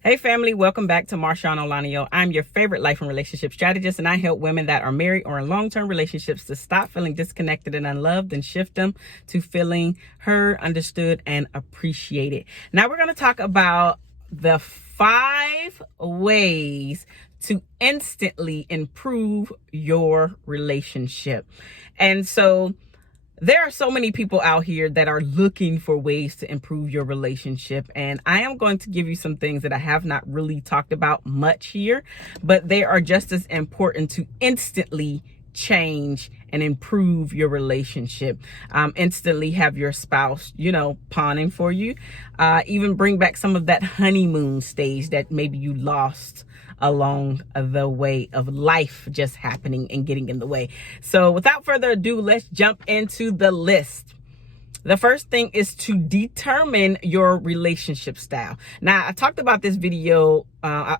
Hey family, welcome back to Marshauno. I'm your favorite life and relationship strategist, and I help women that are married or in long-term relationships to stop feeling disconnected and unloved and shift them to feeling heard, understood, and appreciated. Now we're going to talk about the 5 ways to instantly improve your relationship. And so there are so many people out here that are looking for ways to improve your relationship. And I am going to give you some things that I have not really talked about much here, but they are just as important to instantly change and improve your relationship. Instantly have your spouse, pawning for you. Even bring back some of that honeymoon stage that maybe you lost along the way of life just happening and getting in the way. So without further ado, let's jump into the list. The first thing is to determine your relationship style. Now, I talked about this video, I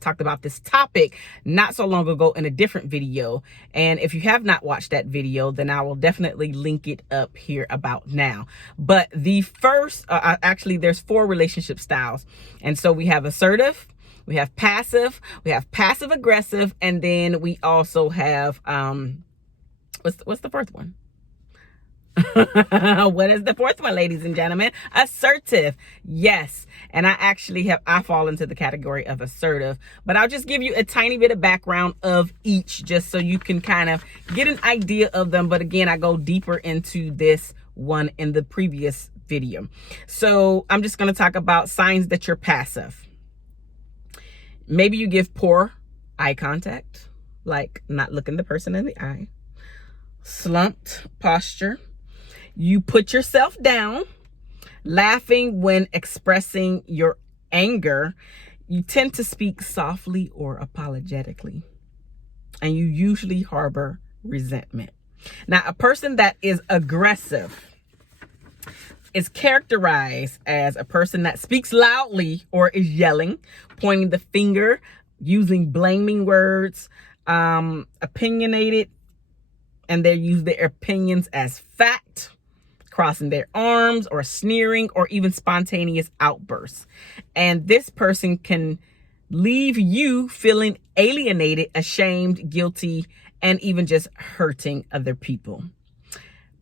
talked about this topic not so long ago in a different video. And if you have not watched that video, then I will definitely link it up here about now. But the first, there's 4 relationship styles. And so we have assertive, we have passive aggressive, and then we also have, what's the fourth one? What is the 4th one, ladies and gentlemen? Assertive. Yes. And I fall into the category of assertive, but I'll just give you a tiny bit of background of each just so you can kind of get an idea of them. But again, I go deeper into this one in the previous video. So I'm just going to talk about signs that you're passive. Maybe you give poor eye contact, like not looking the person in the eye. Slumped posture. You put yourself down. Laughing when expressing your anger. You tend to speak softly or apologetically. And you usually harbor resentment. Now, a person that is aggressive is characterized as a person that speaks loudly or is yelling, pointing the finger, using blaming words, opinionated, and they use their opinions as fact, crossing their arms or sneering or even spontaneous outbursts. And this person can leave you feeling alienated, ashamed, guilty, and even just hurting other people.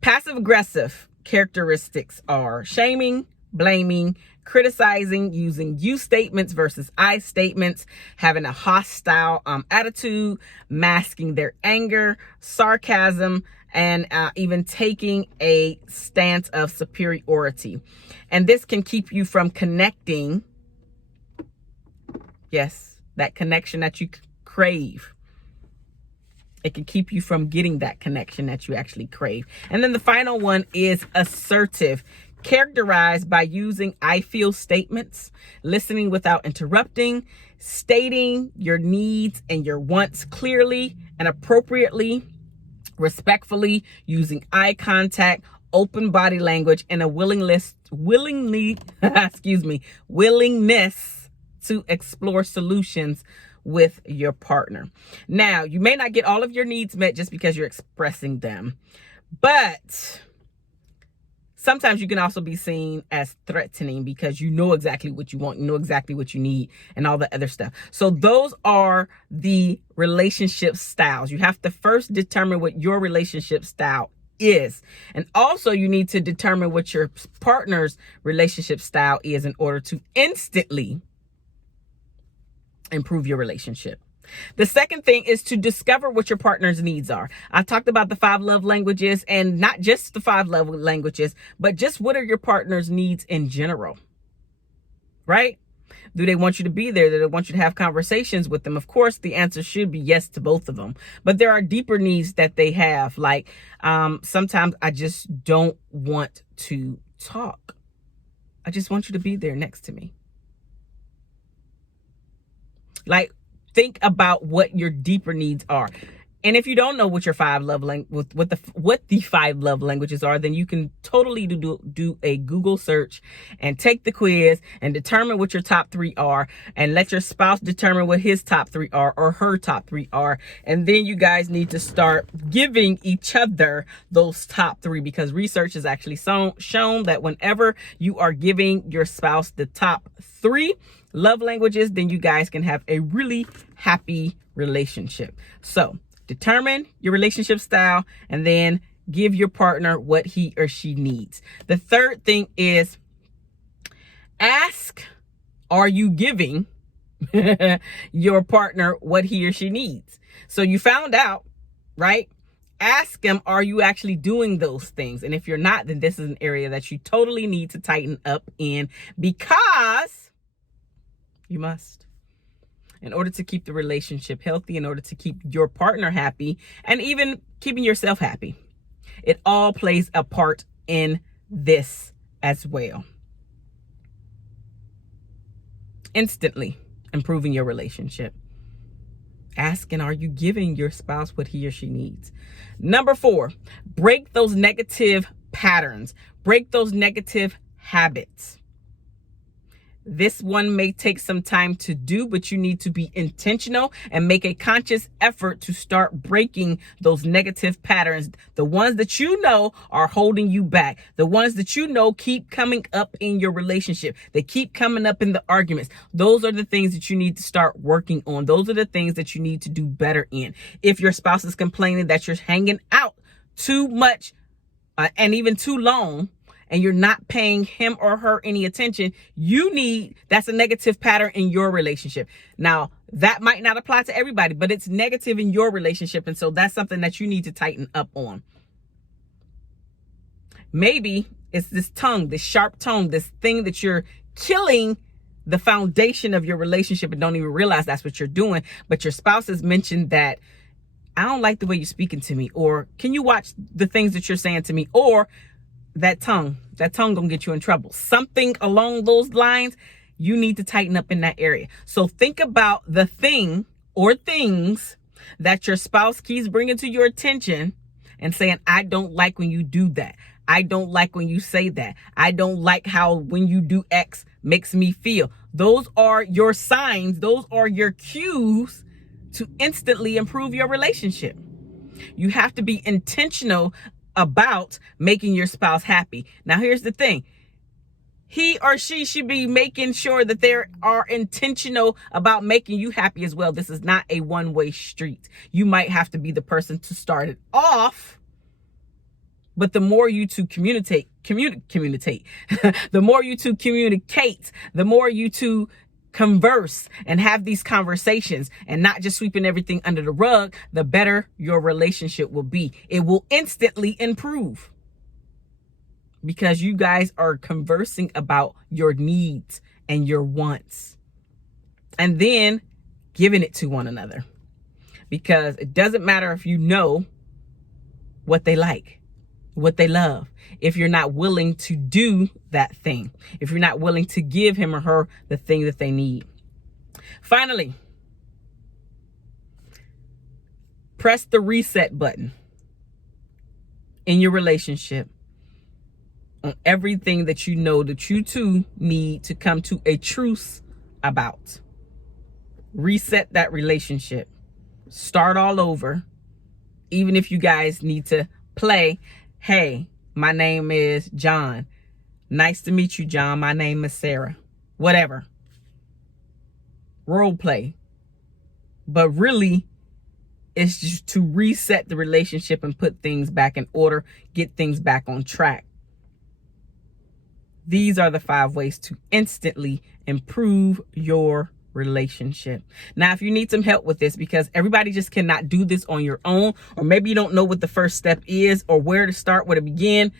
Passive aggressive characteristics are shaming, blaming, criticizing, using you statements versus I statements, having a hostile attitude, masking their anger, sarcasm, and even taking a stance of superiority. And this can keep you from connecting. Yes, that connection that you crave. It can keep you from getting that connection that you actually crave. And then the final one is assertive, characterized by using I feel statements, listening without interrupting, stating your needs and your wants clearly and appropriately, respectfully, using eye contact, open body language, and a willingness to explore solutions with your partner. Now, you may not get all of your needs met just because you're expressing them, but sometimes you can also be seen as threatening because you know exactly what you want, you know exactly what you need, and all the other stuff. So those are the relationship styles. You have to first determine what your relationship style is. And also you need to determine what your partner's relationship style is in order to instantly improve your relationship. The second thing is to discover what your partner's needs are. I talked about the 5 love languages, and not just the 5 love languages, but just what are your partner's needs in general, right? Do they want you to be there? Do they want you to have conversations with them? Of course, the answer should be yes to both of them. But there are deeper needs that they have. Like sometimes I just don't want to talk. I just want you to be there next to me. Like, think about what your deeper needs are. And if you don't know what your what the 5 love languages are, then you can totally do a Google search and take the quiz and determine what your top 3 are, and let your spouse determine what his top 3 are or her top 3 are. And then you guys need to start giving each other those top 3, because research has actually shown that whenever you are giving your spouse the top 3 love languages, then you guys can have a really happy relationship. So determine your relationship style and then give your partner what he or she needs. The third thing is ask, are you giving your partner what he or she needs? So you found out, right? Ask them, are you actually doing those things? And if you're not, then this is an area that you totally need to tighten up in, because you must. In order to keep the relationship healthy, in order to keep your partner happy, and even keeping yourself happy. It all plays a part in this as well. Instantly improving your relationship. Asking, are you giving your spouse what he or she needs? Number 4, break those negative patterns. Break those negative habits. This one may take some time to do, but you need to be intentional and make a conscious effort to start breaking those negative patterns. The ones that you know are holding you back. The ones that you know keep coming up in your relationship. They keep coming up in the arguments. Those are the things that you need to start working on. Those are the things that you need to do better in. If your spouse is complaining that you're hanging out too much and even too long, and you're not paying him or her any attention, that's a negative pattern in your relationship. Now, that might not apply to everybody, but it's negative in your relationship. And so that's something that you need to tighten up on. Maybe it's this tongue, this sharp tongue, this thing that you're killing the foundation of your relationship and don't even realize that's what you're doing. But your spouse has mentioned that, I don't like the way you're speaking to me, or can you watch the things that you're saying to me, or that tongue gonna get you in trouble. Something along those lines, you need to tighten up in that area. So think about the thing or things that your spouse keeps bringing to your attention and saying, I don't like when you do that. I don't like when you say that. I don't like how when you do X makes me feel. Those are your signs. Those are your cues to instantly improve your relationship. You have to be intentional about making your spouse happy. Now, here's the thing. He or she should be making sure that they are intentional about making you happy as well. This is not a one-way street. You might have to be the person to start it off, but the more you two communicate, the more you two communicate, the more you two converse and have these conversations and not just sweeping everything under the rug, the better your relationship will be. It will instantly improve because you guys are conversing about your needs and your wants and then giving it to one another, because it doesn't matter if you know what they like, what they love, if you're not willing to do that thing, if you're not willing to give him or her the thing that they need. Finally, press the reset button in your relationship on everything that you know that you two need to come to a truce about. Reset that relationship. Start all over. Even if you guys need to play, hey, my name is John. Nice to meet you, John. My name is Sarah. Whatever. Role play. But really, it's just to reset the relationship and put things back in order, get things back on track. These are the 5 ways to instantly improve your relationship. Now, if you need some help with this, because everybody just cannot do this on your own, or maybe you don't know what the first step is or where to start, where to begin,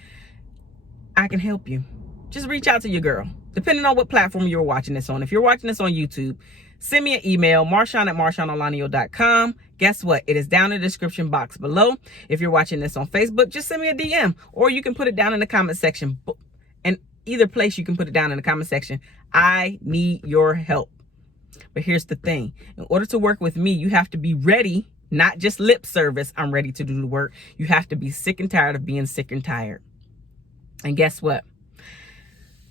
I can help you. Just reach out to your girl, depending on what platform you're watching this on. If you're watching this on YouTube, send me an email, Marshauno@marshaunolanio.com. Guess what? It is down in the description box below. If you're watching this on Facebook, just send me a DM, or you can put it down in the comment section. And either place, you can put it down in the comment section. I need your help. But here's the thing. In order to work with me, you have to be ready Not just lip service, I'm ready to do the work. You have to be sick and tired of being sick and tired. And guess what?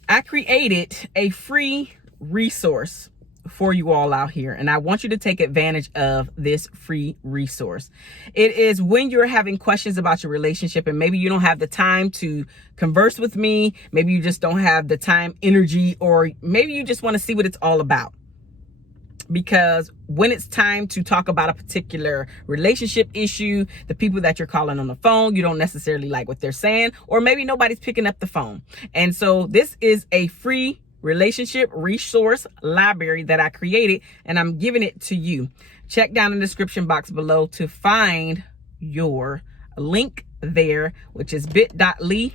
I created a free resource for you all out here, and I want you to take advantage of this free resource. It is when you're having questions about your relationship and maybe you don't have the time to converse with me, maybe you just don't have the time, energy, or maybe you just want to see what it's all about. Because when it's time to talk about a particular relationship issue, the people that you're calling on the phone, you don't necessarily like what they're saying, or maybe nobody's picking up the phone. And so this is a free relationship resource library that I created, and I'm giving it to you. Check down in the description box below to find your link there, which is bit.ly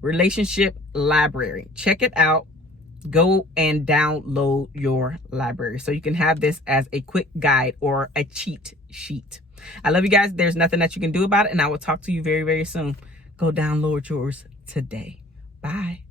relationship library. Check it out. Go and download your library so you can have this as a quick guide or a cheat sheet. I love you guys. There's nothing that you can do about it, and I will talk to you very, very soon. Go download yours today. Bye.